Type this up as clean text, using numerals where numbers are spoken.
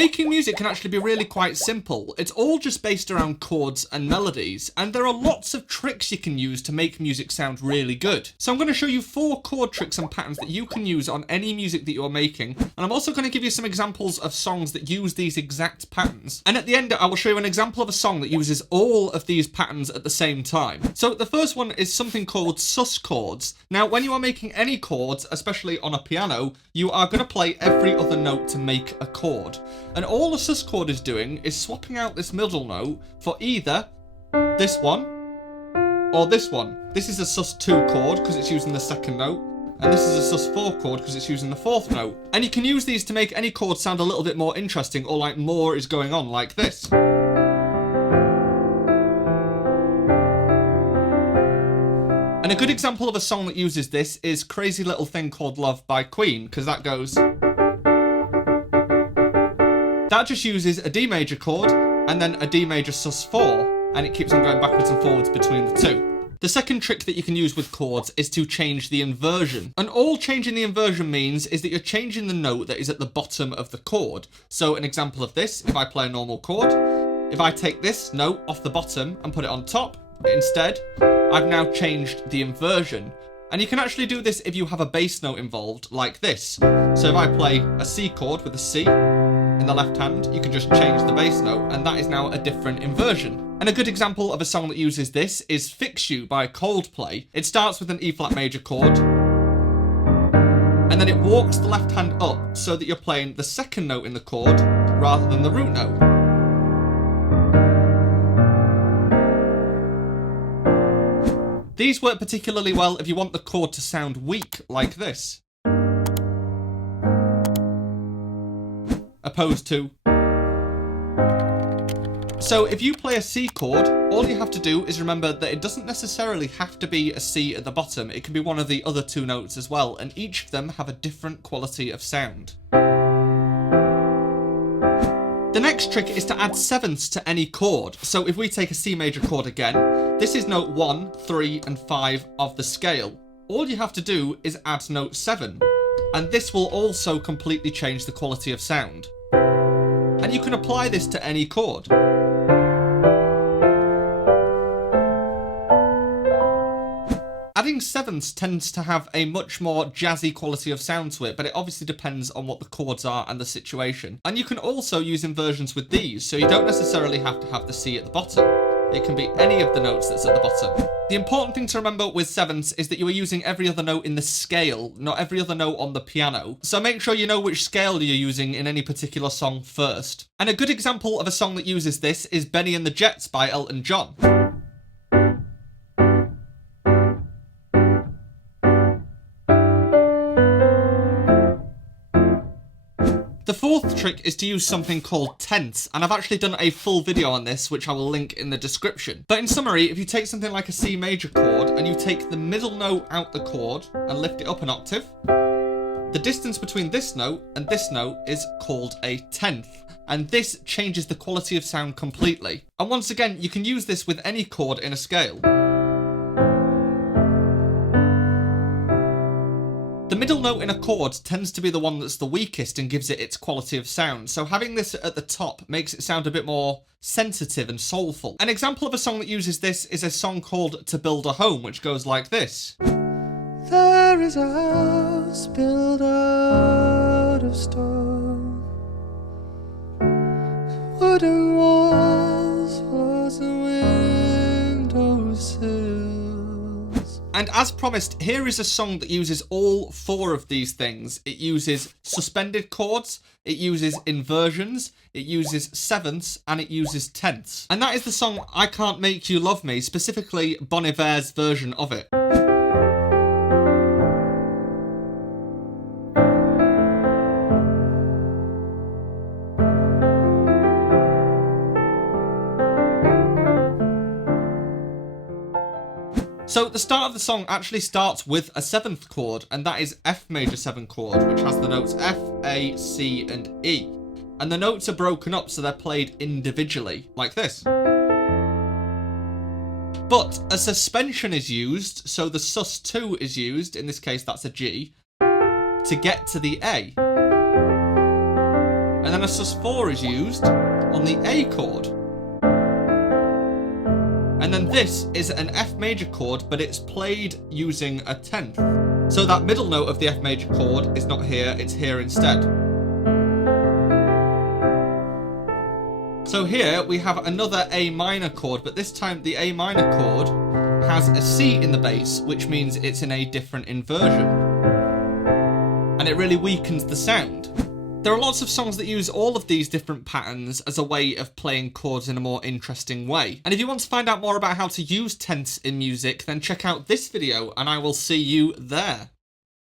Making music can actually be really quite simple. It's all just based around chords and melodies, and there are lots of tricks you can use to make music sound really good. So I'm going to show you 4 chord tricks and patterns that you can use on any music that you're making, and I'm also going to give you some examples of songs that use these exact patterns. And at the end, I will show you an example of a song that uses all of these patterns at the same time. So the first one is something called sus chords. Now, when you are making any chords, especially on a piano, you are going to play every other note to make a chord. And all a sus chord is doing is swapping out this middle note for either this one or this one. This is a sus2 chord because it's using the second note, and this is a sus4 chord because it's using the fourth note. And you can use these to make any chord sound a little bit more interesting, or like more is going on, like this. And a good example of a song that uses this is Crazy Little Thing Called Love by Queen, because that goes... That just uses a D major chord and then a D major sus4, and it keeps on going backwards and forwards between the two. The second trick that you can use with chords is to change the inversion. And all changing the inversion means is that you're changing the note that is at the bottom of the chord. So an example of this, if I play a normal chord, if I take this note off the bottom and put it on top, instead, I've now changed the inversion. And you can actually do this if you have a bass note involved, like this. So if I play a C chord with a C in the left hand, you can just change the bass note, and that is now a different inversion. And a good example of a song that uses this is Fix You by Coldplay. It starts with an E flat major chord, and then it walks the left hand up so that you're playing the second note in the chord rather than the root note. These work particularly well if you want the chord to sound weak, like this, opposed to... So if you play a C chord, all you have to do is remember that it doesn't necessarily have to be a C at the bottom. It can be one of the other two notes as well, and each of them have a different quality of sound. The next trick is to add sevenths to any chord. So if we take a C major chord again, this is note 1, 3 and 5 of the scale. All you have to do is add note 7, and this will also completely change the quality of sound. And you can apply this to any chord. Adding sevenths tends to have a much more jazzy quality of sound to it, but it obviously depends on what the chords are and the situation. And you can also use inversions with these, so you don't necessarily have to have the C at the bottom. It can be any of the notes that's at the bottom. The important thing to remember with sevenths is that you are using every other note in the scale, not every other note on the piano. So make sure you know which scale you're using in any particular song first. And a good example of a song that uses this is Benny and the Jets by Elton John. The fourth trick is to use something called tenths, and I've actually done a full video on this, which I will link in the description. But in summary, if you take something like a C major chord and you take the middle note out the chord and lift it up an octave, the distance between this note and this note is called a tenth, and this changes the quality of sound completely. And once again, you can use this with any chord in a scale. The middle note in a chord tends to be the one that's the weakest and gives it its quality of sound, so having this at the top makes it sound a bit more sensitive and soulful. An example of a song that uses this is a song called To Build a Home, which goes like this. There is a house built out of stone, wooden walls, floors and windowsills. And as promised, here is a song that uses all 4 of these things. It uses suspended chords, it uses inversions, it uses sevenths, and it uses tenths. And that is the song I Can't Make You Love Me, specifically Bon Iver's version of it. So the start of the song actually starts with a 7th chord, and that is F major 7 chord, which has the notes F, A, C and E. And the notes are broken up so they're played individually, like this. But a suspension is used, so the sus2 is used, in this case that's a G, to get to the A. And then a sus4 is used on the A chord. And then this is an F major chord, but it's played using a 10th. So that middle note of the F major chord is not here, it's here instead. So here we have another A minor chord, but this time the A minor chord has a C in the bass, which means it's in a different inversion. And it really weakens the sound. There are lots of songs that use all of these different patterns as a way of playing chords in a more interesting way. And if you want to find out more about how to use tenths in music, then check out this video and I will see you there.